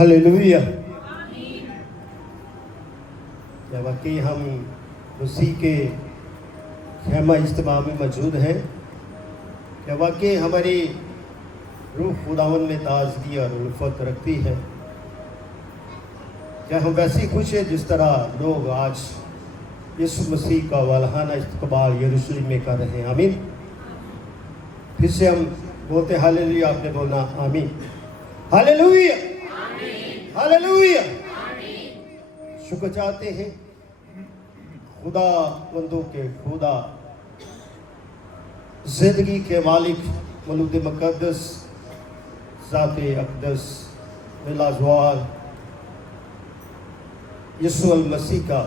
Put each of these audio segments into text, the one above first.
Hallelujah. क्या वाकई हम उसी के खेमा इज्तिमा में मौजूद हैं? क्या वाकई हमारी रूह खुदावन में ताजगी और उल्फत रखती है? क्या हम वैसे खुश हैं जिस तरह लोग आज यीशु मसीह का वालहाना इस्तकबाल यरूशलेम में कर रहे हैं? आमीन। फिर से हम बोलते हालेलुया, आपने बोलना आमीन। Hallelujah, hallelujah. शुक्र चाहते हैं खुदा बंदों के खुदा, जिंदगी के मालिक, मौलूद मुक़द्दस, ज़ाते अक़दस, लाजवाल यीशु अल मसीह का,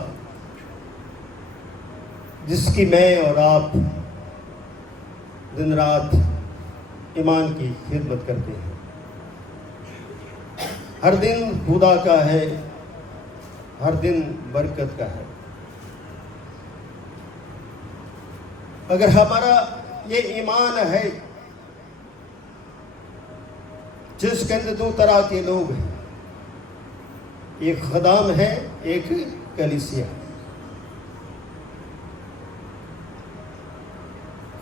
जिसकी मैं और आप दिन रात ईमान की खिदमत करते हैं। हर दिन खुदा का है, हर दिन बरकत का है। अगर हमारा ये ईमान है, जिसके अंदर दो तरह के लोग हैं, एक खदाम है, एक कलीसिया।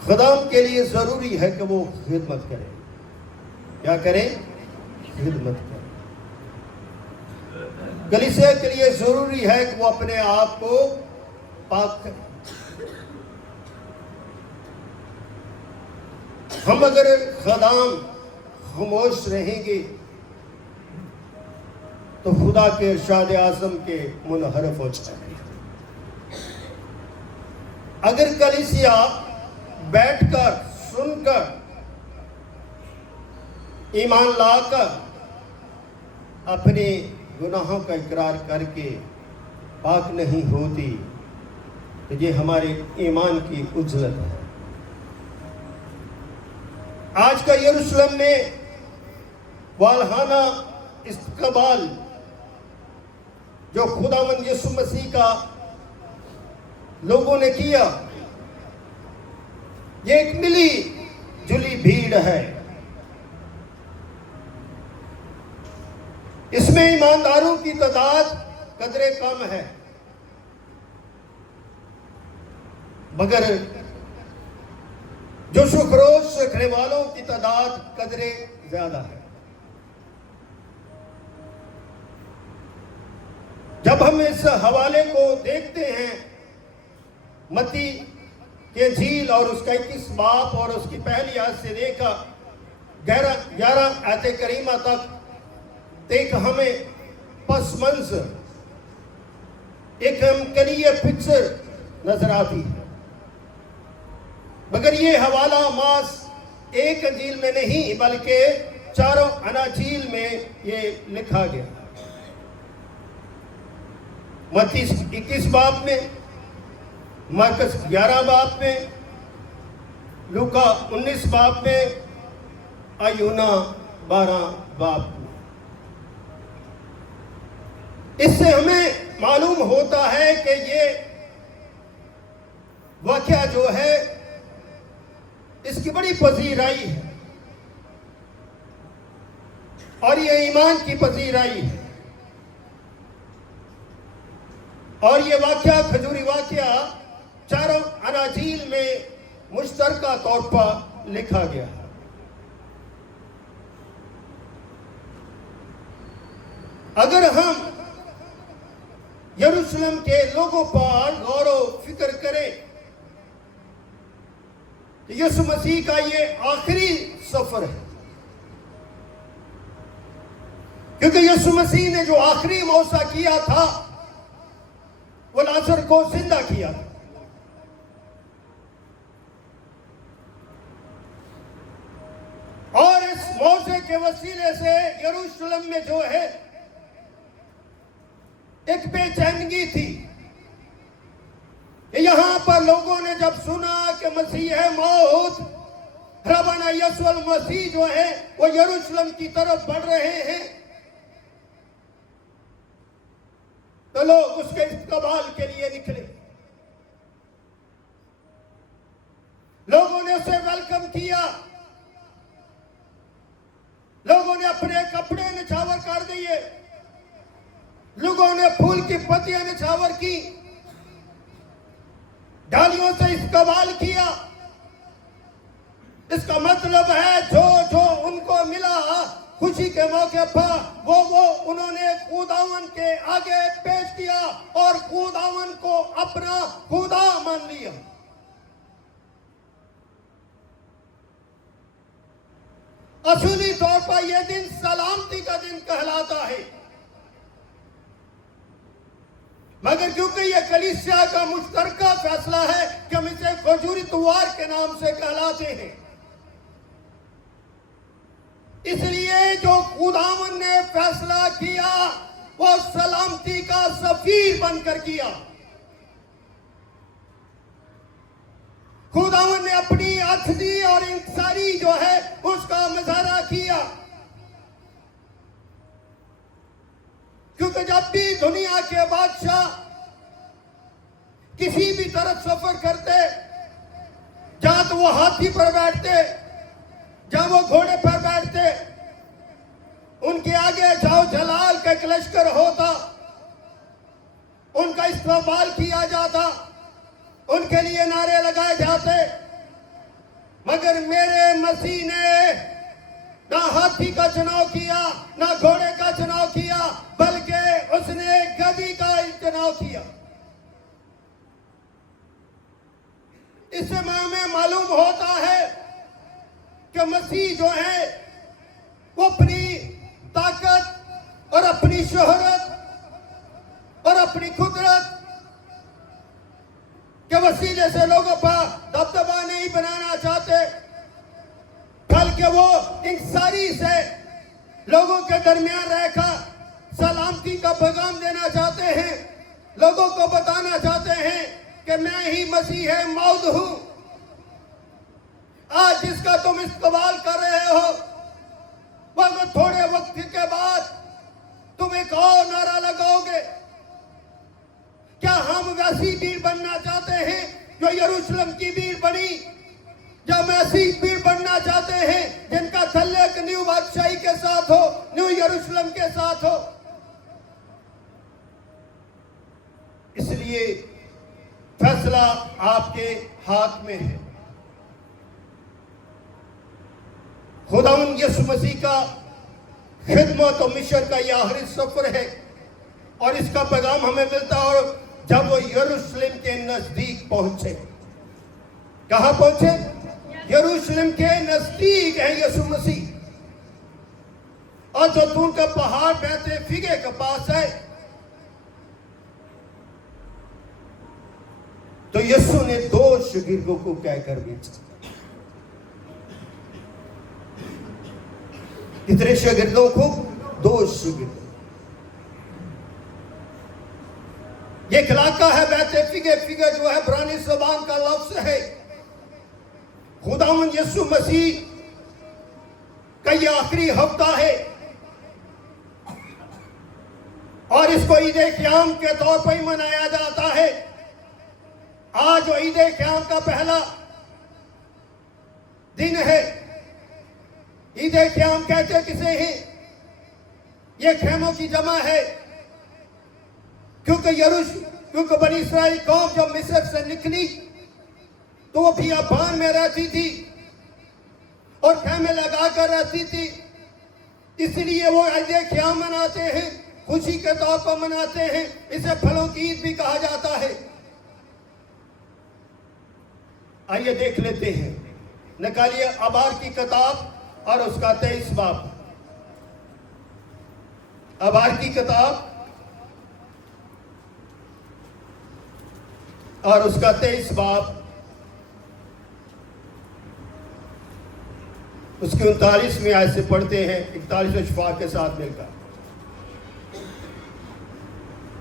खदाम के लिए जरूरी है कि वो खिदमत करे। क्या करें? खिदमत करें। कलीसिया के लिए जरूरी है कि वो अपने आप को पाक करे। हम अगर खदाम खामोश रहेंगे तो खुदा के इरशाद आज़म के मुनहरफ हो जाएंगे। अगर कलीसिया बैठकर सुनकर ईमान लाकर अपने गुनाहों का इकरार करके पाक नहीं होती, तो ये हमारे ईमान की उजलत है। आज का यरूशलेम में वालहाना इस्तकबाल जो खुदावंद यीशु मसीह का लोगों ने किया, ये एक मिली जुली भीड़ है। इसमें ईमानदारों की तादाद कदरे कम है, मगर जो शुक्रोश रखने वालों की तादाद कदरे ज्यादा है। जब हम इस हवाले को देखते हैं, मत्ती के इंजील और उसका 21 बाब और उसकी पहली आयत से लेकर 11 आयत करीमा तक एक हमें पस मंजर, एक हम क्लियर पिक्चर नजर आती है। मगर ये हवाला मास एक अंजील में नहीं बल्कि चारों अनाजील में ये लिखा गया। मत्ती 21 बाब में, मरकस 11 बाब में, लूका 19 बाब में, यूहन्ना 12 बाब में। इससे हमें मालूम होता है कि ये वाक़या जो है इसकी बड़ी पजीराई है और ये ईमान की पजीराई है। और ये वाक़या, खजूरी वाक़या, चारों अनाजील में मुश्तरका तौर पर लिखा गया है। अगर हम यरूशलेम के लोगों पर गौर व फिक्र करें तो यीशु मसीह का ये आखिरी सफर है, क्योंकि यीशु मसीह ने जो आखिरी मौसा किया था वो लाजर को जिंदा किया था। और इस मौजे के वसीले से यरूशलेम में जो है एक बेचैनगी थी। यहां पर लोगों ने जब सुना कि मसीह है मौत, रवाना यीशु मसीह जो है वो यरूशलेम की तरफ बढ़ रहे हैं, तो लोग उसके इस्तकबाल के लिए निकले। लोगों ने उसे वेलकम किया, लोगों ने अपने कपड़े निछावर कर दिए। लिए लोगों ने फूल की पत्तियां निछावर की, डालियों से इस्तकबाल किया। इसका मतलब है जो जो उनको मिला खुशी के मौके पर वो उन्होंने खुदावन के आगे पेश किया और खुदावन को अपना खुदा मान लिया। असली तौर पर यह दिन सलामती का दिन कहलाता है, मगर क्योंकि यह कलीसिया का मुश्तरका फैसला है कि हम इसे खजूरी त्योहार के नाम से कहलाते हैं, इसलिए जो खुदावन ने फैसला किया वो सलामती का सफीर बनकर किया। खुदावन ने अपनी अथदी और इंसारी जो है उसका मुजाहरा किया, क्योंकि जब भी दुनिया के बादशाह किसी भी तरफ सफर करते, जहां तो वो हाथी पर बैठते, जहां वो घोड़े पर बैठते, उनके आगे जाओ जलाल का एक लश्कर होता, उनका इस्तकबाल किया जाता, उनके लिए नारे लगाए जाते। मगर मेरे मसीह ने ना हाथी का चुनाव किया, ना घोड़े का चुनाव किया, बल्कि उसने गधी का चुनाव किया। इससे हमें मालूम होता है कि मसीह जो है वो अपनी ताकत और अपनी शोहरत और अपनी कुदरत के वसीले से लोगों पर दबदबा नहीं बनाना चाहते, बल्कि वो इंसानी से लोगों के दरमियान रहकर सलामती का पैगाम देना चाहते हैं, लोगों को बताना चाहते हैं कि मैं ही मसीह मौद हूं। आज जिसका तुम इस्तेमाल कर रहे हो, मगर थोड़े वक्त के बाद तुम एक और नारा लगाओगे। क्या हम वैसी भीड़ बनना चाहते हैं जो यरूशलेम की भीड़ बनी, या ऐसी भीड़ बनना चाहते हैं जिनका तल्लुक न्यू बादशाही के साथ हो, न्यू यरूशलेम के साथ हो? इसलिए फैसला आपके हाथ में है। खुदावंद यीशु मसीह का खिदमत और मिशन का यह आखिरी सफर है, और इसका पैगाम हमें मिलता है और जब वो यरूशलेम के नजदीक पहुंचे। कहां पहुंचे? यरूशलेम के नजदीक है यीशु मसीह, और जैतून का पहाड़ बहते फिगे के पास है। तो यीशु ने 2 शागिर्दों को कहकर भेजा। कितने शागिर्दों को? 2 शागिर्दों। ये इलाका है बहते फिगे, फिगे जो है इब्रानी ज़बान का लफ्ज है। खुदावंद यीशु मसीह का ये आखिरी हफ्ता है, और इसको ईद क़याम के तौर पर ही मनाया जाता है। आज जो ईद क़याम का पहला दिन है, ईद क़याम कहते किसे हैं? ये खेमों की जमा है, क्योंकि बनी इस्राएल कौम जब मिस्र से निकली तो वो बियाबान में रहती थी और खेमे लगा कर रहती थी, इसलिए वो ईद क़याम मनाते हैं, खुशी के तौर पर मनाते हैं। इसे फलों की ईद भी कहा जाता है। आइए देख लेते हैं, निकालिए अबार की किताब और उसका 23 बाब। अबार की किताब और उसका 23 बाब, उसके 39वें आयत से पढ़ते हैं 41वें शफा के साथ मिलकर।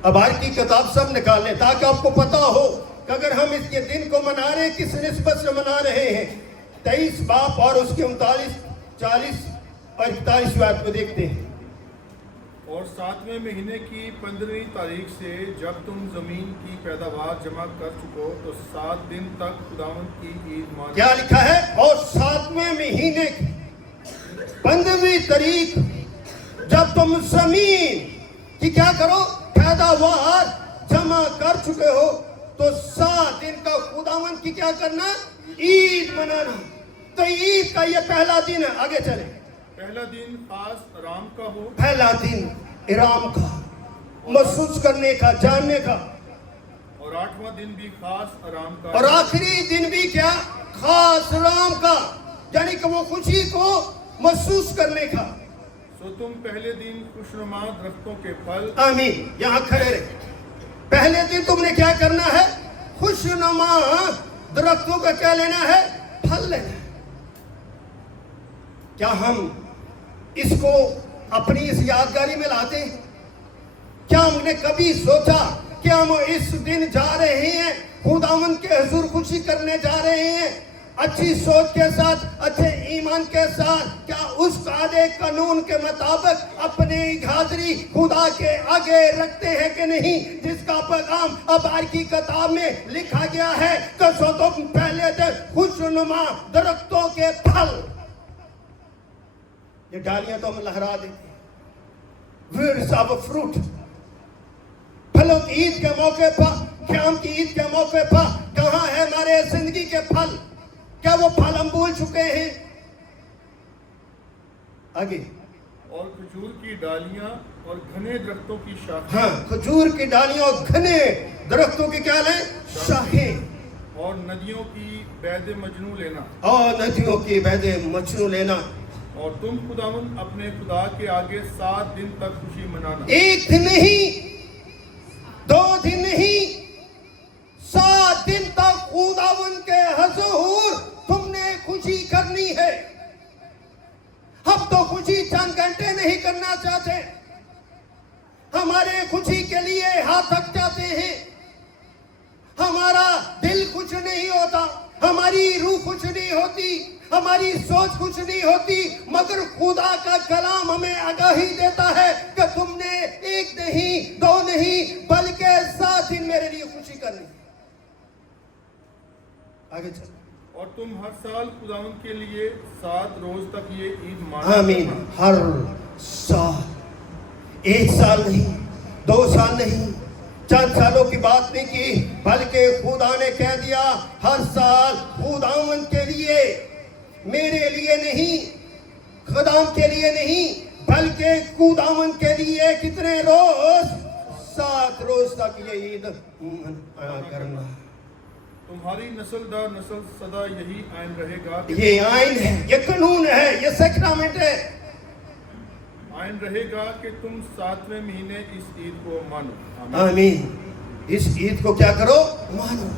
अबार की किताब सब निकाल लें ताकि आपको पता हो कि अगर हम इसके दिन को मना रहे हैं किस निस्बत से मना रहे हैं। 23 बाब और उसके 39, 40 और 41 आयत को देखते हैं। और 7वें महीने की 15वीं तारीख से जब तुम जमीन की पैदावार जमा कर चुको तो 7 दिन तक खुदावंद की ईद मानो। क्या लिखा है? और 7वें महीने की 15वीं तारीख जब तुम जमीन की क्या करो, पैदावार जमा कर चुके हो, तो 7 दिन का खुदावन की क्या करना, ईद मनाना। तो ईद का ये पहला दिन है। आगे चले। पहला दिन खास आराम का हो, पहला दिन आराम का, महसूस करने का, जानने का, और 8वां दिन भी खास आराम का, और आखिरी दिन भी क्या, खास आराम का, यानी कि वो खुशी को महसूस करने का। सो तुम पहले दिन खुशनुमा दरख्तों के फल, आमीन, यहाँ खड़े रहे। पहले दिन तुमने क्या करना है, खुशनुमा दरख्तों का क्या लेना है, फल लेना है। क्या हम इसको अपनी इस यादगारी में लाते हैं? क्या हमने कभी सोचा कि हम इस दिन जा रहे हैं, खुदावंद के हुजूर खुशी करने जा रहे हैं, अच्छी सोच के साथ, अच्छे ईमान के साथ, क्या उस कायदे कानून के मुताबिक अपनी हाजिरी खुदा के आगे रखते हैं कि नहीं, जिसका पैगाम अखबार की किताब में लिखा गया है कि सो तुम पहले दिन खुशनुमा दरख्तों के फल। ये डालियां तो हम लहरा देते हैं, Where is our fruit? फलों की ईद के मौके पर, क़याम की ईद के मौके पर कहाँ है हमारे जिंदगी के फल? क्या वो फल हम भूल चुके हैं? आगे। और खजूर की डालियां और घने दरख्तों की शाखें, हाँ, खजूर की डालियां और घने दरख्तों की क्या लें, शाखें, और नदियों की बैद मजनू लेना, और नदियों की बैदे मजनू लेना। और तुम खुदावंद अपने खुदा के आगे 7 दिन तक खुशी मनाना। 1 दिन नहीं, 2 दिन नहीं, 7 दिन तक खुदावंद के हुजूर तुमने खुशी करनी है। हम तो खुशी चंद घंटे नहीं करना चाहते, हमारे खुशी के लिए हाथ थक जाते हैं, हमारा दिल खुश नहीं होता, हमारी रूह खुश नहीं होती, हमारी सोच खुश नहीं होती, मगर खुदा का कलाम हमें आगाही देता है कि तुमने 1 नहीं, 2 नहीं, बल्कि 7 दिन मेरे लिए खुशी करनी। आगे चलो। और तुम हर साल खुदावंद के लिए 7 रोज तक ये ईद माना। आमीन। हर साल, 1 साल नहीं, 2 साल नहीं, चंद सालों की बात नहीं की, बल्कि खुदा ने कह दिया हर साल खुदावंद के लिए, मेरे लिए नहीं, खुदाम के लिए नहीं, बल्कि खुदावंद के लिए कितने रोज, 7 रोज तक ये ईद मनाया करना। तुम्हारी नस्ल दर नस्ल सदा यही आइन रहेगा, ये आइन है, ये कानून है, ये सैक्रामेंट है, आइन रहेगा कि तुम 7वें महीने इस ईद को मानो। आमीन। इस ईद को क्या करो, मानो।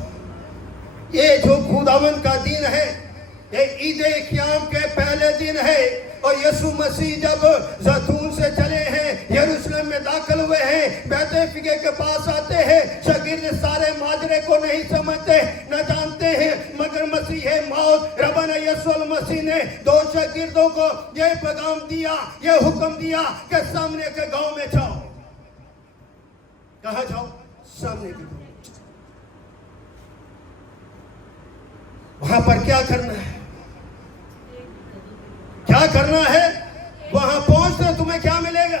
ये जो खुदावंद का दिन है, ये ईद क़याम के पहले दिन है, और यीशु मसीह जब जैतून से चले हैं, यरूशलेम में दाखिल हुए हैं, बैतफगे के पास आते हैं, शागिर्द सारे माजरे को नहीं समझते, न जानते हैं, मगर मसीह मौत रब्बना यीशु मसीह ने 2 शागिर्दों को ये पैगाम दिया, ये हुक्म दिया कि सामने के गांव में जाओ। कहाँ जाओ, सामने के गांव। वहां पर क्या करना है, क्या करना है, वहां पहुंचते तुम्हें क्या मिलेगा,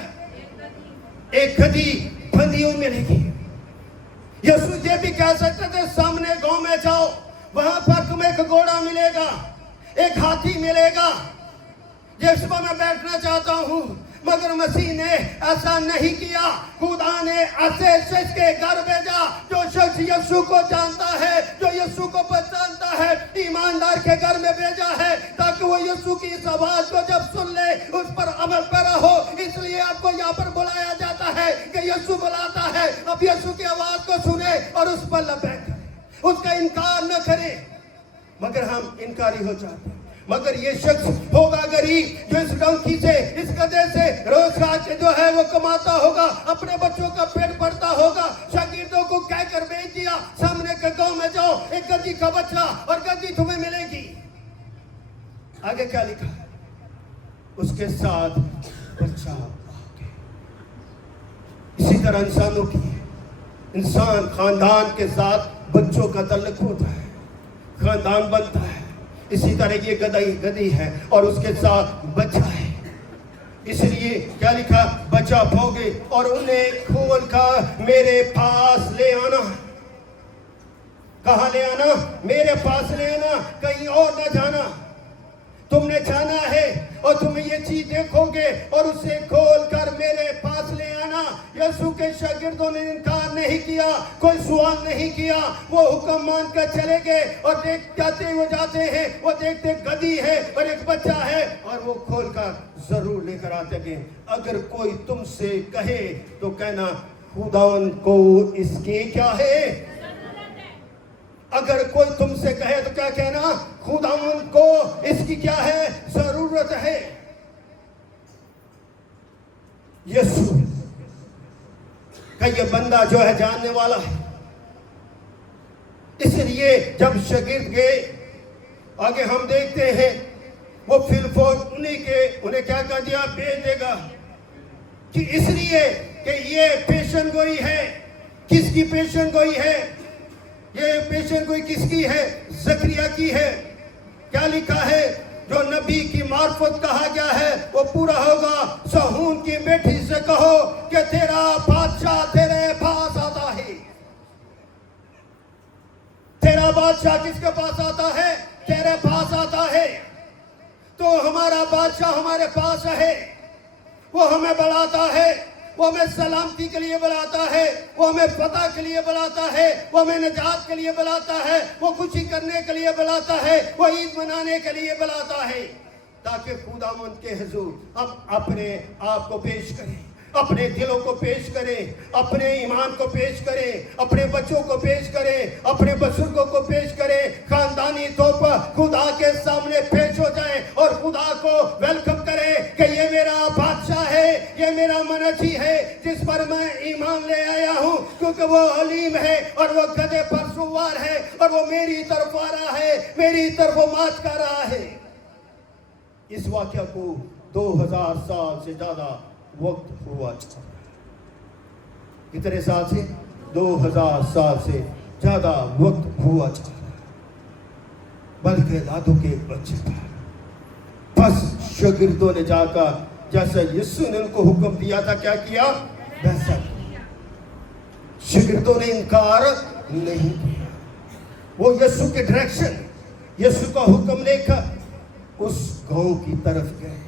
एक गधी बंधी हुई मिलेगी। यीशु ये भी कह सकते थे सामने गांव में जाओ, वहां पर तुम्हें एक घोड़ा मिलेगा, एक हाथी मिलेगा, जिस पर मैं बैठना चाहता हूं, मगर मसीह ने ऐसा नहीं किया। खुदा ने ऐसे शख्स के घर भेजा जो शख्स यीशु को जानता है, जो यीशु को पहचानता है, ईमानदार के घर में भेजा है, ताकि वो यीशु की इस आवाज को जब सुन ले उस पर अमल पैरा हो। इसलिए आपको यहाँ पर बुलाया जाता है कि यीशु बुलाता है, अब यीशु की आवाज को सुने और उस पर लपटे, उसका इनकार न करे। मगर हम इनकारी हो जाते हैं। मगर ये शख्स होगा गरीब, जो इस डंकी से, इस गधे से रोजगार के जो है वो कमाता होगा, अपने बच्चों का पेट भरता होगा, शागिर्दों को कहकर भेज दिया सामने के गांव में जाओ, एक गधी का बच्चा और गधी तुम्हें मिलेगी। आगे क्या लिखा, उसके साथ बच्चा। इसी तरह इंसानों की, इंसान खानदान के साथ बच्चों का तल्लुक होता है, खानदान बनता है। इसी तरह ये गधी है और उसके साथ बच्चा है। اس لیے کیا لکھا؟ بچہ پاؤگے اور انہیں کھول کر میرے پاس لے آنا. کہاں لے آنا؟ میرے پاس لے آنا، کہیں اور نہ جانا. تم نے جانا ہے اور تم یہ چیز دیکھو گے اور اسے کھول کر میرے پاس لے آنا. یسوع کے شاگردوں نے انکار نہیں کیا، کوئی سوال نہیں کیا، وہ حکم مان کر چلے گئے اور جاتے ہوئے جاتے ہیں، وہ دیکھتے گدی ہے اور ایک بچہ ہے اور وہ کھول کر ضرور لے کر آتے گئے. اگر کوئی تم سے کہے تو کہنا خداوند کو اس کی کیا ہے؟ اگر کوئی تم سے کہے تو کیا کہنا؟ خداوند کو اس کی کیا ہے؟ ضرورت ہے. یسوع کا یہ بندہ جو ہے جاننے والا ہے. اس لیے جب شاگرد گئے آگے ہم دیکھتے ہیں وہ فلفور انہیں کیا کہہ دیا؟ بھیج دے گا. کہ اس لیے کہ یہ پیشن گوئی ہے. کس کی پیشن گوئی ہے؟ یہ پیشن گوئی کس کی ہے؟ زکریا کی ہے. کیا لکھا ہے؟ جو نبی کی معرفت کہا گیا ہے وہ پورا ہوگا. صہون کی بیٹی سے کہو کہ تیرا بادشاہ تیرے پاس آتا ہے. تیرا بادشاہ کس کے پاس آتا ہے؟ تیرے پاس آتا ہے. تو ہمارا بادشاہ ہمارے پاس ہے. وہ ہمیں بلاتا ہے، وہ ہمیں سلامتی کے لیے بلاتا ہے، وہ ہمیں فتح کے لیے بلاتا ہے، وہ ہمیں نجات کے لیے بلاتا ہے، وہ خوشی کرنے کے لیے بلاتا ہے، وہ عید منانے کے لیے بلاتا ہے، تاکہ خداوند کے حضور ہم اپنے آپ کو پیش کریں، اپنے دلوں کو پیش کریں، اپنے ایمان کو پیش کریں، اپنے بچوں کو پیش کریں، اپنے بزرگوں کو پیش کریں. خاندانی طور پر خدا کے سامنے پیش ہو جائیں اور خدا کو ویلکم کریں کہ یہ میرا بادشاہ ہے، یہ میرا منجی ہے جس پر میں ایمان لے آیا ہوں، کیونکہ وہ علیم ہے اور وہ گدھے پر سوار ہے اور وہ میری طرف آ رہا ہے، میری طرف وہ مارچ کر رہا ہے. اس واقعہ کو 2000 سال سے زیادہ وقت ہوا. کتنے سال سے؟ 2000 سال سے زیادہ وقت ہوا. بلکہ دادوں کے بچے پر بس شاگردوں نے جا کر جیسا یسوع نے ان کو حکم دیا تھا کیا کیا؟ ویسا کیا. شاگردوں نے انکار نہیں کیا. وہ یسوع کے ڈائریکشن، یسوع کا حکم لے کر اس گاؤں کی طرف گئے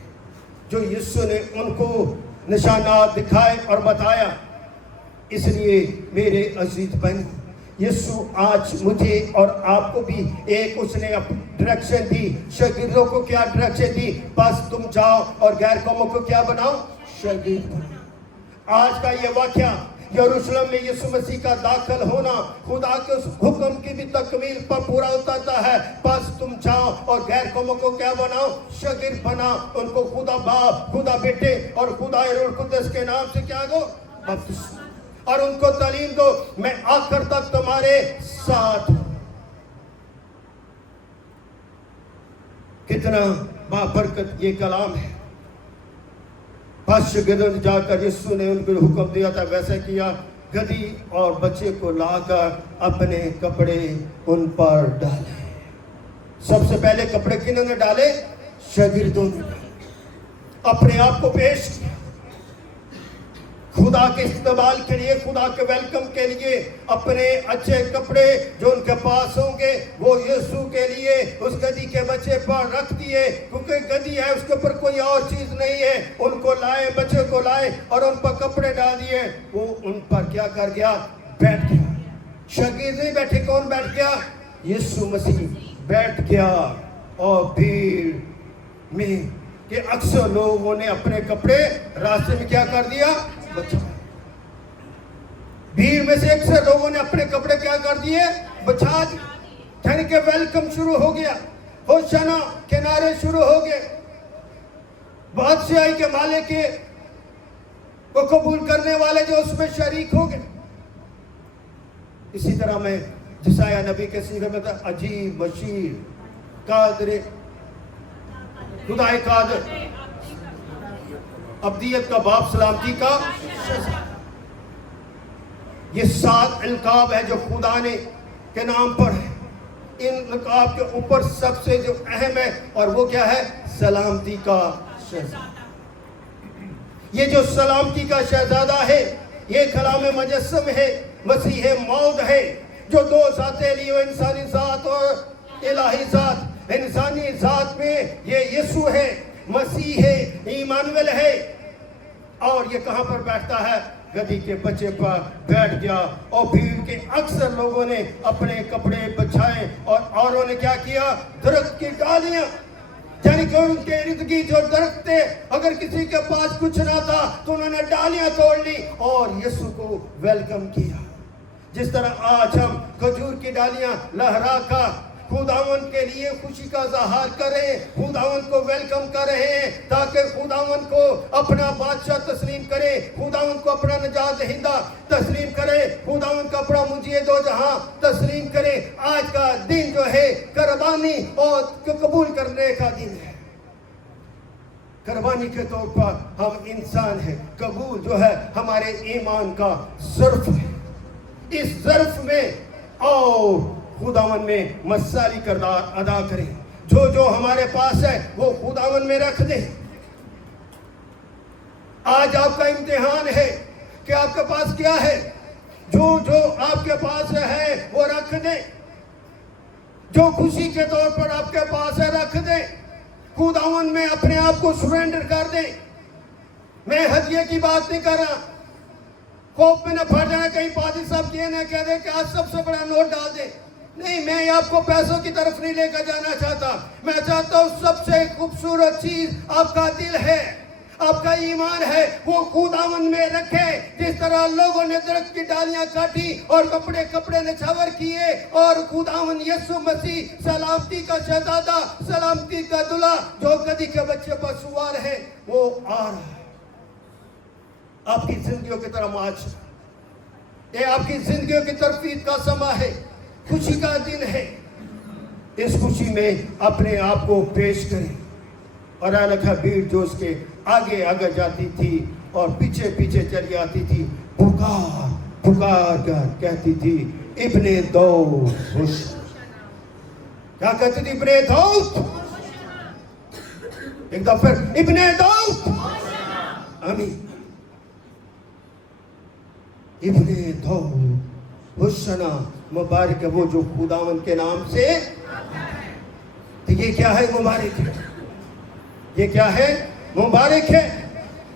جو یسوع نے ان کو نشانات دکھائے اور بتایا. اس لیے میرے عزیز بہن، یسوع آج مجھے اور آپ کو بھی ایک اس نے ڈائریکشن دی. شاگردوں کو کیا ڈائریکشن دی؟ بس تم جاؤ اور غیر قوموں کو کیا بناؤ؟ شاگرد بناؤ. آج کا یہ واقعہ یروشلم میں یسوع مسیح کا داخل ہونا خدا کے اس حکم کی بھی تکمیل پر پورا اترتا ہے. بس تم جاؤ اور غیر قوموں کو کیا بناؤ؟ شاگرد بنا. ان کو خدا باپ، خدا بیٹے اور خدا روح القدس کے نام سے کیا دو؟ بپتسمہ. اور ان کو تعلیم دو میں آخر تک تمہارے ساتھ ہوں. کتنا بابرکت یہ کلام ہے. بس شاگردوں نے جا کر یسوع نے ان کو حکم دیا تھا ویسا کیا. گدھی اور بچے کو لا کر اپنے کپڑے ان پر ڈالے. سب سے پہلے کپڑے کنہوں نے ڈالے؟ شاگردوں نے ڈالے. اپنے آپ کو پیش کیا خدا کے استقبال کے لیے، خدا کے ویلکم کے لیے. اپنے اچھے کپڑے جو ان کے پاس ہوں گے وہ یسوع کے لیے اس گدھی کے بچے پر رکھ دیے، کیونکہ گدھی ہے اس کے اوپر کوئی اور چیز نہیں ہے. ان کو لائے، بچے کو لائے اور ان پر کپڑے ڈال دیے. وہ ان پر کیا کر گیا؟ بیٹھ گیا. شاگرد نہیں بیٹھے، کون بیٹھ گیا؟ یسوع مسیح بیٹھ گیا. اور بھیڑ میں کہ اکثر لوگوں نے اپنے کپڑے راستے میں کیا کر دیا؟ بچا. بھیڑ میں سے اکثر لوگوں نے اپنے کپڑے کیا کر دیے؟ بچا دیے. یعنی کہ ویلکم شروع ہو گیا، ہوشنا کے نعرے شروع ہو گئے. بادشاہی کے مالک کو قبول کرنے والے جو اس میں شریک ہو گئے. اسی طرح میں جسایہ نبی کے سیرت میں تھا عجیب بشیر قادر خدائے قادر ابدیت کا باپ سلامتی کا شہزادہ. یہ 7 القاب ہے جو خدا نے کے نام پر ہے. ان القاب کے اوپر سب سے جو اہم ہے اور وہ کیا ہے؟ سلامتی کا شہزادہ. یہ جو سلامتی کا شہزادہ ہے، یہ کلام مجسم ہے، مسیح موعود ہے، جو دو ذاتیں لی ہو، انسانی ذات اور الہی ذات۔ انسانی ذات میں یہ یسوع ہے، مسیح ہے، ایمانویل ہے۔ اور یہ کہاں پر بیٹھتا ہے؟ گدھی کے بچے پر بیٹھ گیا، اور بھیڑ کے اکثر لوگوں نے اپنے کپڑے بچھائے، اور اوروں نے کیا کیا؟ درخت کی ڈالیاں، یعنی کہ ان کے ارد گرد جو درخت تھے، اگر کسی کے پاس کچھ نہ تھا تو انہوں نے ڈالیاں توڑ لی اور یسوع کو ویلکم کیا۔ جس طرح آج ہم کھجور کی ڈالیاں لہرا کر خداوند کے لیے خوشی کا اظہار کر رہے ہیں، خداوند کو ویلکم کر رہے ہیں، تاکہ خداوند کو اپنا بادشاہ تسلیم کرے، خداوند کو اپنا نجات دہندہ تسلیم کرے، خداوند کو اپنا منجی دو جہاں تسلیم کرے۔ آج کا دن جو ہے قربانی اور قبول کرنے کا دن ہے۔ قربانی کے طور پر ہم انسان ہیں، قبول جو ہے ہمارے ایمان کا ظرف ہے۔ اس ظرف میں اور خداوند میں مثالی کردار ادا کریں، جو ہمارے پاس ہے وہ خداوند میں رکھ دیں۔ آج آپ کا امتحان ہے کہ آپ کے پاس کیا ہے۔ جو آپ کے پاس ہے وہ رکھ دیں، جو خوشی کے طور پر آپ کے پاس ہے رکھ دیں، خداوند میں اپنے آپ کو سرنڈر کر دیں۔ میں ہدیے کی بات نہیں کر رہا، خوف میں نہ پھٹ جائے کہیں پادری صاحب یہ نہ کہہ دے کہ آج سب سے بڑا نوٹ ڈال دے۔ نہیں، میں آپ کو پیسوں کی طرف نہیں لے کر جانا چاہتا، میں چاہتا ہوں سب سے خوبصورت چیز آپ کا دل ہے، آپ کا ایمان ہے، وہ خداوند میں رکھے۔ جس طرح لوگوں نے درخت کی ڈالیاں کاٹی اور کپڑے نچھاور کیے، اور خداوند یسوع مسیح سلامتی کا شہزادہ، سلامتی کا دلہا جو گدھی کے بچے پر سوار ہے، وہ آ رہا ہے آپ کی زندگیوں کی طرف معاشرہ۔ یہ آپ کی زندگیوں کی ترفید کا سماں ہے، خوشی کا دن ہے۔ اس خوشی میں اپنے آپ کو پیش کریں۔ اور لکھا بھیڑ جو اس کے آگے آگے جاتی تھی اور پیچھے پیچھے چلی آتی تھی، پکار پکار کر کہتی تھی، ابن داؤد ہوشیار۔ کیا کہتی تھی؟ ابن داؤد۔ ایک دفعہ ابن داؤد، آمین، ابن داؤد ہوشیار۔ مبارک ہے وہ جو خداوند کے نام سے۔ تو یہ کیا ہے؟ مبارک ہے۔ یہ کیا ہے؟ مبارک ہے،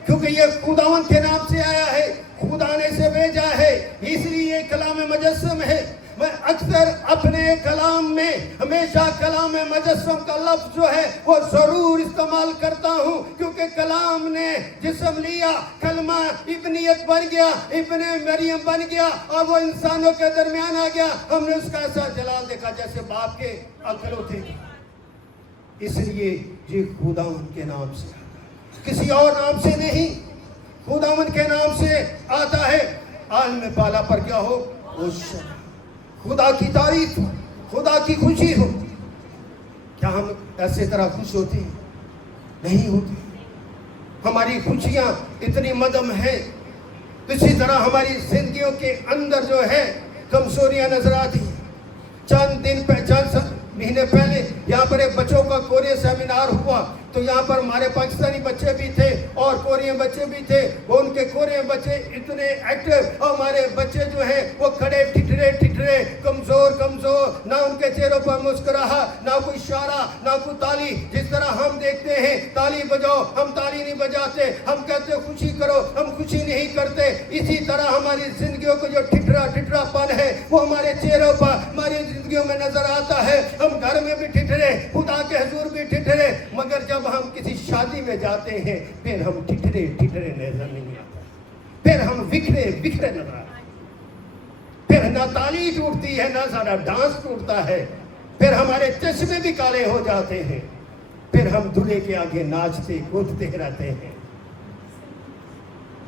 کیونکہ یہ خداوند کے نام سے آیا ہے، خدا نے اسے بھیجا ہے، اس لیے یہ کلام مجسم ہے۔ میں اکثر اپنے کلام میں ہمیشہ کلام مجسم کا لفظ جو ہے وہ ضرور استعمال کرتا ہوں، کیونکہ کلام نے جسم لیا، کلمہ ابنیت بن گیا، ابن مریم بن گیا، اور وہ انسانوں کے درمیان آ گیا۔ ہم نے اس کا ایسا جلال دیکھا جیسے باپ کے عقل ہوتے ہیں۔ اس لیے یہ خداوند کے نام سے آتا ہے، کسی اور نام سے نہیں، خداوند کے نام سے آتا ہے۔ عالم بالا پر کیا ہو؟ خدا کی تعریف ہو، خدا کی خوشی ہو۔ کیا ہم ایسے طرح خوش ہوتے ہیں؟ نہیں ہوتے۔ ہماری خوشیاں اتنی مدم ہیں، اسی طرح ہماری زندگیوں کے اندر جو ہے کمزوریاں نظر آتی ہیں۔ چند مہینے پہلے یہاں پر ایک بچوں کا کورین سیمینار ہوا، تو یہاں پر ہمارے پاکستانی بچے بھی تھے اور کورین بچے بھی تھے۔ وہ ان کے کورین بچے اتنے ایکٹیو، اور ہمارے بچے جو ہیں وہ کھڑے ٹھٹرے کمزور، نہ ان کے چہروں پر مسکراہٹ، نہ کوئی اشارہ، نہ کوئی تالی۔ جس طرح ہم دیکھتے ہیں تالی بجاؤ، ہم تالی نہیں بجاتے، ہم کہتے خوشی کرو، ہم خوشی نہیں کرتے۔ اسی طرح ہماری زندگیوں کو جو ٹھٹرا پن ہے وہ ہمارے چہروں پر، ہماری زندگیوں میں نظر آتا ہے۔ ہم گھر میں بھی ٹھٹرے، خدا کے حضور بھی ٹھٹرے، مگر جب ہم کسی شادی میں جاتے ہیں پھر ہم ٹھٹرے نظر نہیں آتے، پھر ہم بکھرے نظر آتے ہیں، پھر نہ تالی ٹوٹتی ہے، نہ سارا ڈانس ٹوٹتا ہے، پھر ہمارے چشمے بھی کالے ہو جاتے ہیں، پھر ہم دلہے کے آگے ناچتے کودتے رہتے ہیں۔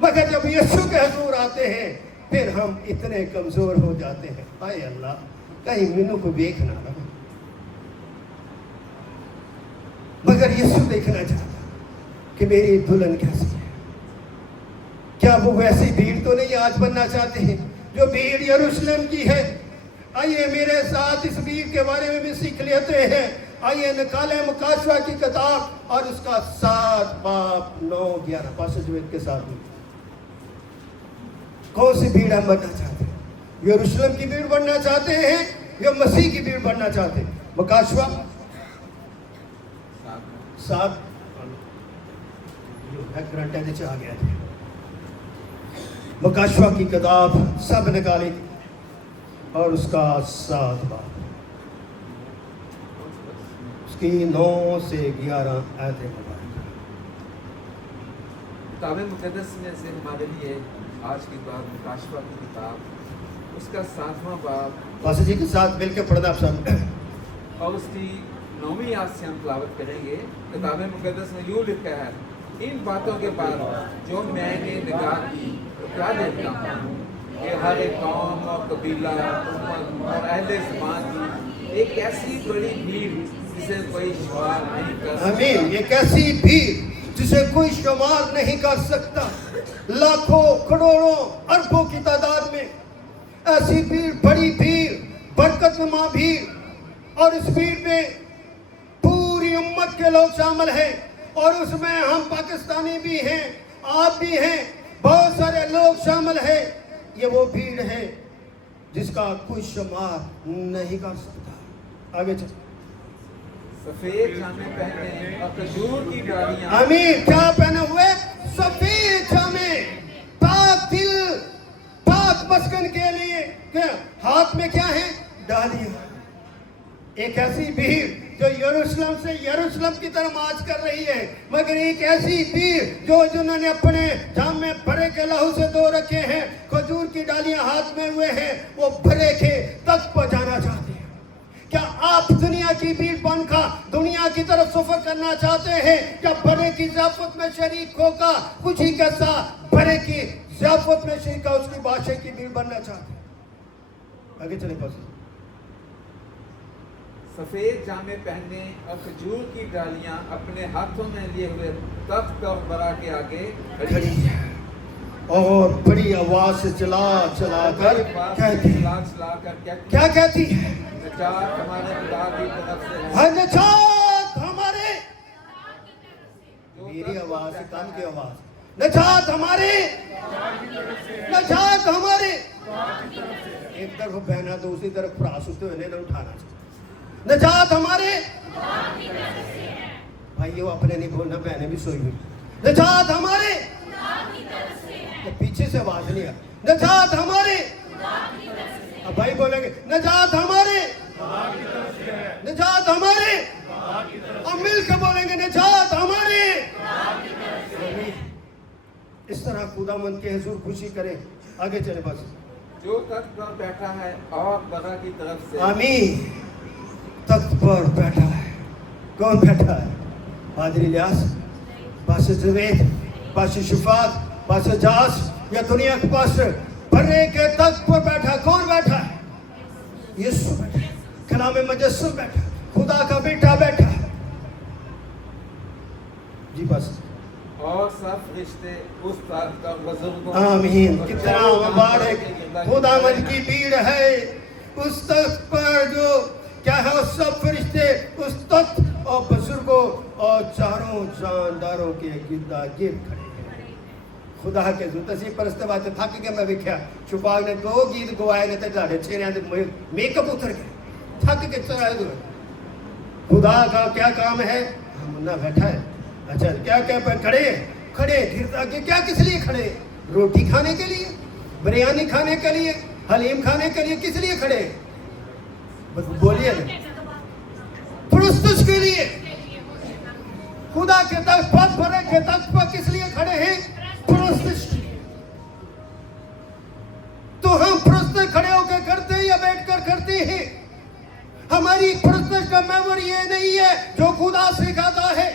مگر جب یسوع کے حضور آتے ہیں پھر ہم اتنے کمزور ہو جاتے ہیں، ہائے اللہ کہیں مینوں کو دیکھنا نہ، مگر یسوع دیکھنا چاہتا کہ میری دلہن کیسی ہے۔ کیا وہ ویسی بھیڑ تو نہیں آج بننا چاہتے ہیں جو بھیڑ یروشلم کی ہے؟ آئیے میرے ساتھ اس بھیڑ کے بارے میں بھی سیکھ لیتے ہیں۔ आइए निकाले मुकाशवा की किताब और उसका 7 बाब 9 11 पास्टर जुवेद के साथ में। कौन सी भीड़ हम बनना चाहते हैं? यरूशलेम की भीड़ बनना चाहते हैं या मसीह की भीड़ बनना चाहते हैं? मुकाशवा 7 घंटे नीचे आ गया था। मुकाशवा की किताब सब निकाली और उसका 7 बाब उसकी 9 से 11 आयतें मुबारक। किताब मुक़द्दस में से हमारे लिए आज की बात मुकाशवा की किताब उसका 7वां बाब पास्टर जी के साथ मिलकर पढ़ना आप सब। और उसकी 9वीं आयत से हम तिलावत करेंगे। किताब मुक़द्दस में यूँ लिखा है, इन बातों के बाद जो मैंने निगाह की तो क्या देखता हूँ कि हर एक कौम और कबीला उम्मत और अहले ज़बान की एक ऐसी बड़ी भीड़ जिसे कोई शुमार नहीं कर सकता। आमीन। एक ऐसी भीड़ जिसे कोई शुमार नहीं कर सकता, लाखों करोड़ों अरबों की तादाद में ऐसी भीड़, बड़ी भीड़, बरकतनुमा भीड़, और इस भीड़ में पूरी उम्मत के लोग शामिल हैं और उसमें हम पाकिस्तानी भी हैं, आप भी हैं, बहुत सारे लोग शामिल हैं। ये वो भीड़ है जिसका कोई शुमार नहीं कर सकता। आगे चल। सफेद जामे पहने और खजूर की डालियां। आमीन। क्या पहने हुए? सफेद जामे, पाक दिल, पाक मस्कन के लिए। क्या हाथ में क्या है? डालियां। एक ऐसी भीड़ जो यरूशलेम से यरूशलेम की तरफ मार्च कर रही है, मगर एक ऐसी भीड़ जिन्होंने अपने जामे भरे के लहू से धो रखे हैं, खजूर की डालियां हाथ में हुए हैं, वो भरे के तक पर जाना चाहते हैं। क्या आप दुनिया की भीड़ बनकर दुनिया की तरफ सफर करना चाहते हैं? क्या भरे की ज़ियाफत में शरीक होकर खुशी के साथ भरे की ज़ियाफत में शरीक होकर उसकी बादशाह की भीड़ बनना चाहते हैं? आगे चले पास। सफेद जामे पहने और खजूर की डालियां अपने हाथों में लिए हुए तख्त और बरा के आगे खड़ी है और बड़ी आवाज से चला चला कर कहती है। क्या कहती है? निजात हमारे खुदा की तरफ से है। है निजात हमारे, मेरी आवाज से कम की आवाज, निजात हमारे, निजात हमारे। एक तरफ बहना दूसरी तरफ भरा सुनते हुए नहीं उठाना चाहिए। निजात हमारे भाई, वो अपने नहीं बोलना, बहने भी सोई हुई। निजात हमारे, तो पीछे से आवाज नहीं आ। निजात हमारे, अब भाई बोलेंगे निजात हमारे, निजात हमारे, अब मिलकर बोलेंगे निजात हमारे। इस तरह खुदावंद के हुजूर खुशी करें। आगे चले बस। जो तख्त पर बैठा है और बरा की तरफ से। आमीन। तख्त पर बैठा है। कौन बैठा है? पादरी Ilyas, pastor Javed, pastor Shafat, pastor जास या दुनिया के पास्टर? भरे के तख्त पर बैठा कौन बैठा है? यीशु बैठा है। कलाम मुजस्सम बैठा, खुदा का बेटा बैठा है। जी बस। और सब रिश्ते उस तख्त और बुजुर्गों। आमीन। कितना मुबारक खुदावंद की भीड़ है उस तख्त पर, जो क्या है, उस सब फरिश्ते उस तख्त और बुजुर्गों और चारों जानदारों के गिरदा गिर खड़े हैं। खुदा के तसी परस्ते वास्ते थक के मैं वेख्या शुभाग ने 2 गीत गवाए ने ते जाड़े चेहरिਆਂ ਦੇ मेकअप उतर गए, थक के चढ़ाए हुए। खुदा का क्या काम है? मुन्ना बैठा है। अच्छा क्या क्या पर खड़े खड़े गिरदा के क्या किस लिए खड़े? रोटी खाने के लिए, बिरयानी खाने के लिए, हलीम खाने के लिए? किस लिए खड़े? बस बोलिए ना। पुरुष के लिए। खुदा के तख्त पर, भरे के तख्त पर किस लिए खड़े हैं? पुरुष। तो हम पुरुष खड़े होकर करते हैं या बैठकर करते हैं? हमारी पुरुष का महवर ये नहीं है जो खुदा सिखाता है।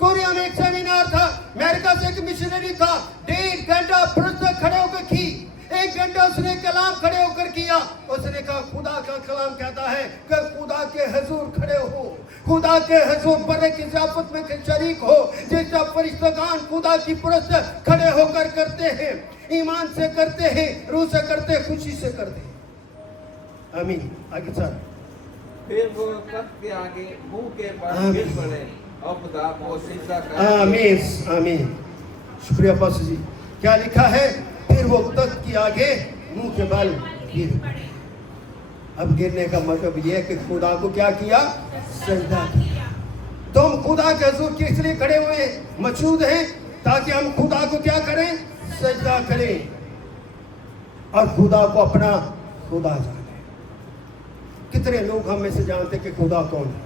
कोरिया में एक सेमिनार था, अमेरिका से एक मिशनरी था, 1.5 घंटा पुरुष खड़े होकर की, 1 घंटा उसने कलाम खड़े होकर किया। उसने कहा खुदा का कलाम कहता है कि खुदा के हुजूर खड़े हो, खुदा के हुजूर बड़े की ज़ियाफत में शरीक हो, जैसा फरिश्तेगान खुदा की पुरस्कार खड़े होकर करते हैं, ईमान से करते हैं, रूह से करते हैं, खुशी से करते हैं। आमीन। आगे चल। फिर वो तख्त के आगे मुंह के बल आमीन। गिर पड़े और खुदा को सिजदा कर आमीन आमीन। शुक्रिया पास्टर जी। क्या लिखा है? फिर वो तख्त के आगे मुंह के बल गिर पड़े। अब गिरने का मतलब ये है कि खुदा को क्या किया? सजदा किया। तो हम खुदा के हुजूर किस लिए खड़े हुए मौजूद हैं? ताकि हम खुदा को क्या करें? सजदा करें और खुदा को अपना खुदा जाने। कितने लोग हम में से जानते कि खुदा कौन है?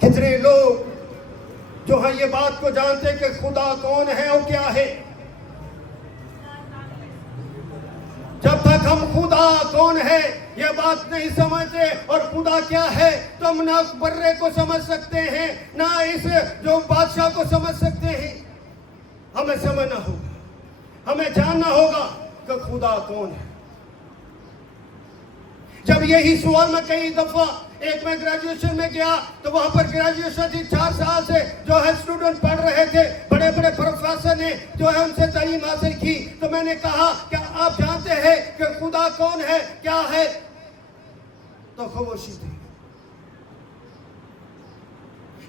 कितने लोग जो है ये बात को जानते कि खुदा कौन है और क्या है? जब तक हम खुदा कौन है ये बात नहीं समझते और खुदा क्या है, तो हम ना बर्रे को समझ सकते हैं, ना इस जो बादशाह को समझ सकते हैं। हमें समझना होगा, हमें जानना होगा कि खुदा कौन है। जब यही सवाल मैं कई दफा, एक मैं ग्रेजुएशन में गया तो वहां पर ग्रेजुएशन थी, 4 साल से जो है स्टूडेंट पढ़ रहे थे, बड़े बड़े प्रोफेसर ने जो है उनसे तालीम हासिल की। तो मैंने कहा क्या आप जानते हैं कि खुदा कौन है, क्या है? तो खामोशी थी।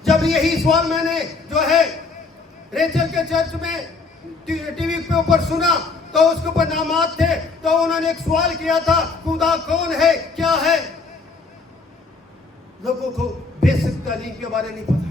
जब यही सवाल मैंने जो है रेचल के चर्च में टीवी पे ऊपर सुना तो उसके ऊपर नामात थे, तो उन्होंने एक सवाल किया था, खुदा कौन है, क्या है? लोगों को बेसिक तालीम के बारे नहीं पता।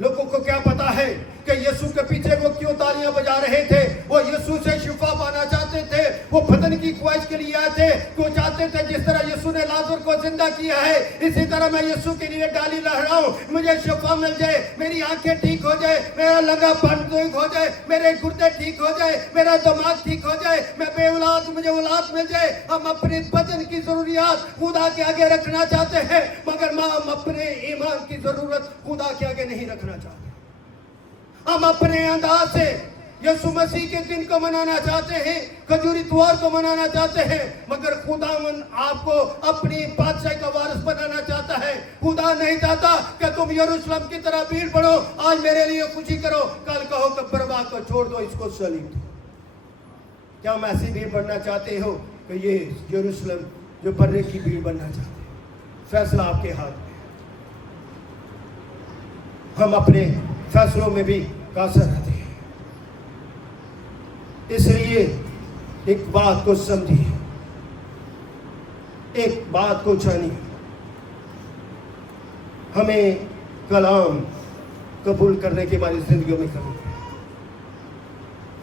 लोगों को क्या पता है कि यीशु के पीछे वो क्यों तालियां बजा रहे थे? वो यीशु से शिफा पाना चाहते थे, वो बदन की ख्वाहिश के लिए आए थे। वो चाहते थे जिस तरह यीशु ने लाजर को जिंदा किया है, इसी तरह मैं यीशु के लिए डाली लहराऊं, मुझे शिफा मिल जाए, मेरी आंखें ठीक हो जाए, मेरा लंगापन ठीक हो जाए, मेरे गुर्दे ठीक हो जाए, मेरा दिमाग ठीक हो जाए, मैं बेऔलाद, मुझे औलाद मिल जाए। हम अपने बदन की जरूरियात खुदा के आगे रखना चाहते हैं, मगर हम अपने ईमान की जरूरत खुदा के आगे नहीं रखना चाहते। हम अपने अंदाज से यीशु मसीह के दिन को मनाना चाहते हैं, खजूरी त्योहार को मनाना चाहते हैं, मगर खुदावन आपको अपनी बादशाह का वारिस बनाना चाहता है। खुदा नहीं चाहता कि तुम यरूशलेम की तरह भीड़ बढ़ो, आज मेरे लिए खुशी करो, कल कहो कि बर्बाद को छोड़ दो, इसको सलीब दो। क्या हम ऐसी भीड़ बनना चाहते हो कि ये यरूशलेम जो बर्रे की भीड़ बनना चाहते हैं? फैसला आपके हाथ में। हम अपने फैसलों में भी कासर रहते हैं, इसलिए एक बात को समझिए, एक बात को जानिए, हमें कलाम कबूल करने की हमारी जिंदगी में कमी है।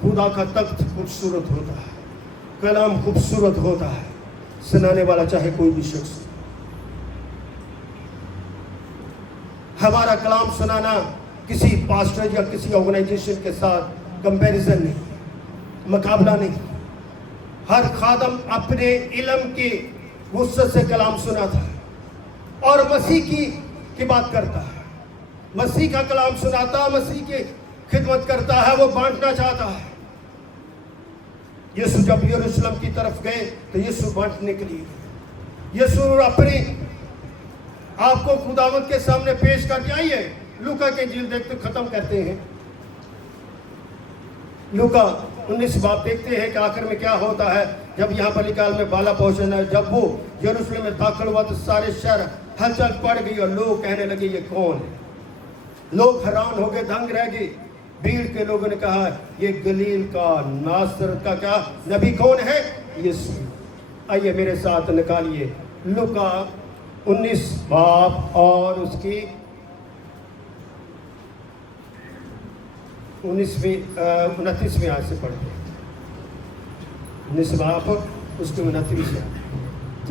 खुदा का तख्त खूबसूरत होता है, कलाम खूबसूरत होता है, सुनाने वाला चाहे कोई भी शख्स। हमारा कलाम सुनाना किसी पास्टर या किसी ऑर्गेनाइजेशन के साथ कंपैरिजन नहीं, मुकाबला नहीं। हर खादम अपने इल्म की वुसअत से कलाम सुनाता है और मसीह की बात करता है, मसीह का कलाम सुनाता है, मसीह की खिदमत करता है, वो बांटना चाहता है। यीशु जब यरूशलेम की तरफ गए तो यीशु बांटने के लिए गए। यीशु अपने आपको खुदावंत के सामने पेश करके आइए। लूका के इंजील देखते खत्म करते हैं, लूका 19 बाब देखते हैं कि आखिर में क्या होता है। जब यहाँ बलिकाल में बाला पहुंचना है, जब वो यरूशलेम में दाखिल हुआ तो सारे शहर हलचल पड़ गई और लोग कहने लगे ये कौन है? लोग हैरान हो गए, दंग रह गए। भीड़ के लोगों ने कहा ये गलील का नासरत का क्या नबी कौन है? यीशु। आइए मेरे साथ निकालिए लूका 19 बाब और उसकी 29वीं आयत से पढ़ते हैं। 19 बाब उसकी 29वीं से।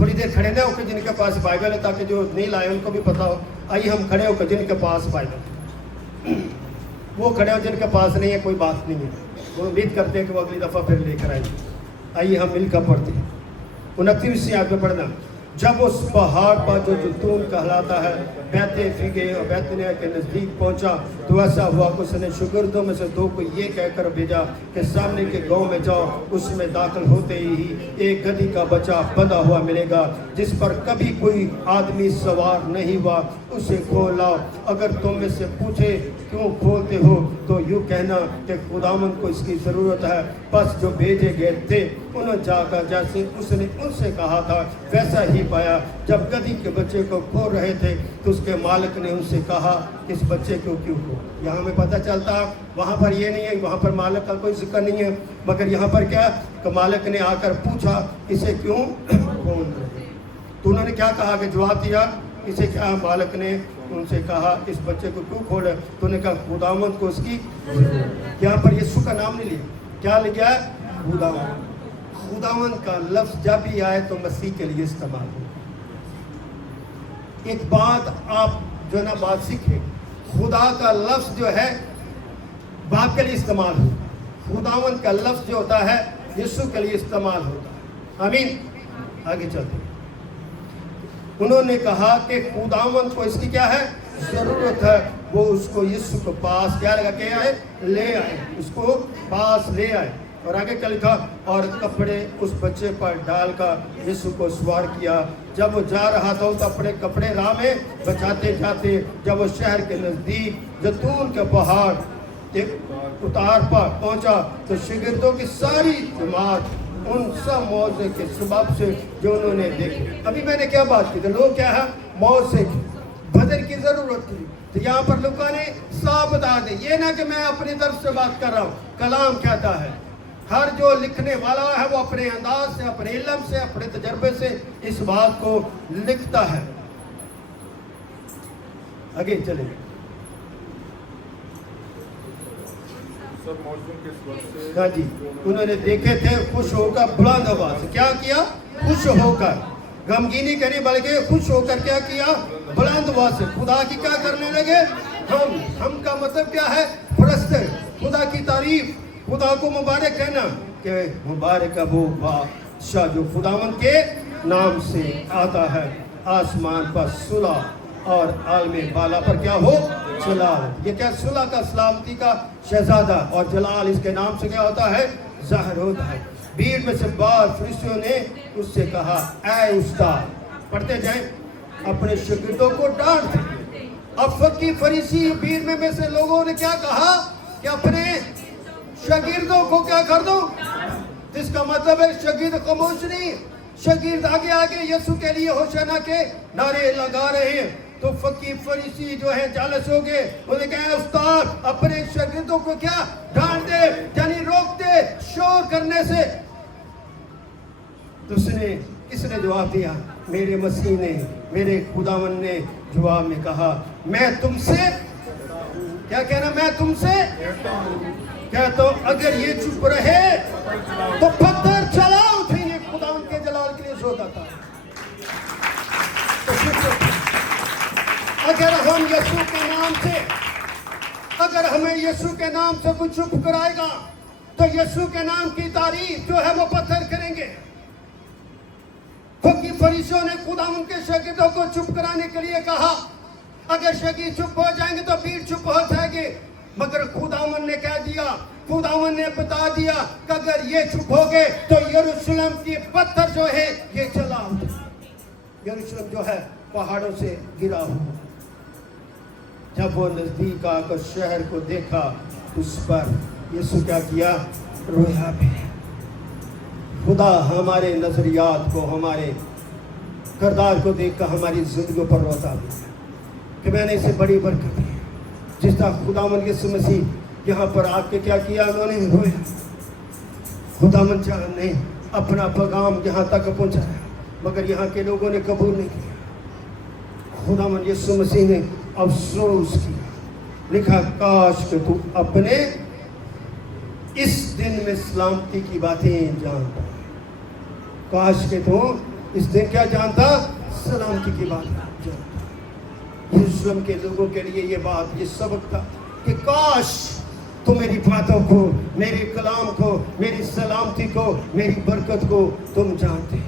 थोड़ी देर खड़े ना होकर जिनके पास बाइबल है, ताकि जो नहीं लाए उनको भी पता हो। आइए हम खड़े होकर जिनके पास बाइबल, वो खड़े हो जिनके पास नहीं है, कोई बात नहीं है, वो उम्मीद करते हैं कि वो अगली दफ़ा फिर लेकर आएंगे। आइए हम मिलकर पढ़ते हैं। 29वीं आयत में पढ़ना। जब उस पहाड़ पर जो जैतून कहलाता है बैतफगे और बैतनिय्याह के नज़दीक पहुंचा तो ऐसा हुआ कि उसने शागिर्दों में से 2 को ये कहकर भेजा कि सामने के गांव में जाओ, उसमें दाखिल होते ही एक गधी का बच्चा बंधा हुआ मिलेगा जिस पर कभी कोई आदमी सवार नहीं हुआ, उसे खोल लाओ। अगर तुम में से पूछे क्यों खोलते हो तो यूँ कहना कि खुदावंद को इसकी ज़रूरत है। बस जो भेजे गए थे उन्होंने जाकर जैसे उसने उनसे कहा था वैसा ही नहीं पाया। जब गधी के बच्चे को खो रहे थे तो उसके मालिक ने उनसे कहा इस बच्चे को क्यों खो। यहाँ हमें पता चलता वहाँ पर ये नहीं है, वहाँ पर मालिक का कोई जिक्र नहीं है, मगर यहाँ पर क्या कि मालिक ने आकर पूछा इसे क्यों खोल रहे। तो उन्होंने क्या कहा कि जवाब दिया इसे क्या, मालिक ने उनसे कहा इस बच्चे को क्यों खोले। तो उन्होंने कहा खुदावंद को उसकी, यहाँ पर यीशु का नाम नहीं लिया, क्या लिखा है खुदावंद। खुदावंद का लफ्ज जब भी आए तो मसीह के लिए इस्तेमाल हो। एक बात आप जो है ना बात सीखे, खुदा का लफ्ज जो है बाप के लिए इस्तेमाल हो, खुदावंद का लफ्ज जो होता है यीशु के लिए इस्तेमाल होता है। आमीन। आगे चलते, उन्होंने कहा कि खुदावंद को इसकी क्या है जरूरत है, वो उसको यीशु के पास क्या लगा के आए, ले आए, उसको पास ले आए। और आगे क्या लिखा, और कपड़े उस बच्चे पर डालकर यीशु को सवार किया। जब वो जा रहा था तो अपने कपड़े राह में बचाते जाते, जब वो शहर के नजदीक जैतून के पहाड़ के उतार पर पहुंचा तो शागिर्दों की सारी जमात उन सब मौजे के सबब से जो उन्होंने देखे। अभी मैंने क्या बात की, तो लोग क्या है मौजे की बदर की जरूरत थी, तो यहाँ पर लोगों ने साफ बता दे, ये ना कि मैं अपनी तरफ से बात कर रहा हूँ, कलाम कहता है हर जो लिखने वाला है वो अपने अंदाज से, अपने इल्म से, अपने तजर्बे से इस बात को लिखता है। आगे चलेंगे। सब मौजूद के स्वर से, हाँ जी, उन्होंने देखे थे खुश होकर बुलंद आवाज से, क्या किया खुश होकर, गमगीनी करी बल्कि खुश होकर क्या किया बुलंद आवाज से खुदा की क्या करने लगे। हम का मतलब क्या है फरस्ते, खुदा की तारीफ, खुदा को मुबारक कहना कि मुबारक वो बादशाह जो खुदावंद के नाम से आता है, आसमान पर सुलह और आलमे बाला पर क्या हो जलाल। ये क्या सुलह का सलामती का शहजादा, और जलाल इसके नाम से क्या होता है ज़ाहिर होता है। भीड़ में से बार फरिश्तियों ने उससे कहा ऐ उस्ताद, पढ़ते जाएं, अपने शागिर्दों को डांट। अब फकीह फरीसी भीड़ में से लोगों ने क्या कहा कि अपने शागिर्दों को क्या कर दो, जिसका मतलब है शागिर्द खामोश नहीं, शागिर्द आगे आगे यीशु के लिए होशाना के नारे लगा रहे हैं। तो फकीह फरीसी जो है जालस हो गए, उन्हें कहा उस्ताद अपने शागिर्दों को क्या डांट दे, यानी रोक दे शोर करने से। तो उसने किसने जवाब दिया, मेरे मसीह ने, मेरे खुदावन ने जवाब में कहा मैं तुमसे क्या कहना, मैं तुमसे क्या, तो अगर ये चुप रहे तो पत्थर चला उठेंगे। खुदा उनके जलाल के लिए सोता था। तो अगर हम यीशु के नाम से, अगर हमें यीशु के नाम से कुछ चुप कराएगा तो यीशु के नाम की तारीफ जो है वो पत्थर करेंगे। फकीह फरीसियों ने खुदा उनके शागिर्दों को चुप कराने के लिए कहा, अगर शागिर्द चुप हो जाएंगे तो भीड़ चुप हो जाएगी। मगर खुदावन ने कह दिया, खुदावन ने बता दिया कि अगर ये चुप हो गए तो यरूशलेम की पत्थर जो है ये चला उठे। यरूशलेम जो है पहाड़ों से गिरा हुआ। जब वो नजदीक आकर शहर को देखा उस पर यीशु क्या किया, रोया भी। खुदा हमारे नजरियात को, हमारे किरदार को देखकर हमारी जिंदगी पर रोता भी कि मैंने इसे बड़ी बरकत दी। जिस तरह खुदावन यीशु मसीह यहाँ पर आके क्या किया, उन्होंने रोया। खुदावन ने अपना पैगाम यहाँ तक पहुँचाया, मगर यहाँ के लोगों ने कबूल नहीं किया। खुदावन यीशु मसीह ने अफसोस किया, लिखा काश कि तू अपने इस दिन में सलामती की बातें जानता, काश के तू इस दिन क्या जानता, सलामती की बात जानता। यरूशलेम के लोगों के लिए ये बात, ये सबक था कि काश तो मेरी बातों को, मेरे कलाम को, मेरी सलामती को, मेरी बरकत को तुम जानते।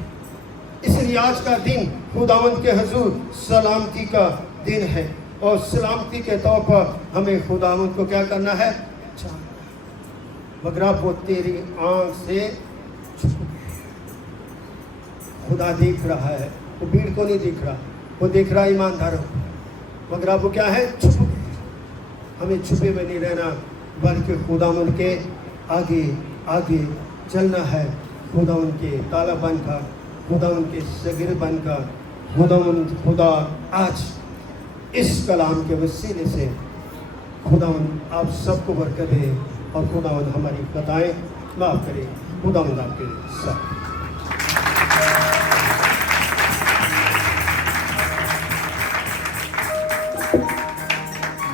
इसलिए आज का दिन खुदावंद के हुजूर सलामती का दिन है, और सलामती के तौर पर हमें खुदावंद को क्या करना है, मगर वो तेरी आंख से छुप गए। खुदा देख रहा है, वो भीड़ को नहीं देख रहा, वो देख रहा ईमानदारों को, मगर वो क्या है, छुप गए। हमें छुपे में नहीं रहना, बल्कि खुदावंद के आगे आगे चलना है। खुदावंद के तालाबंद का खुदा उनके शगिर बनकर खुदा आज इस कलाम के वसीले से खुदा आप सबको बरकत दे और खुदा हमारी खताएं माफ़ करे। खुदा आपके साथ।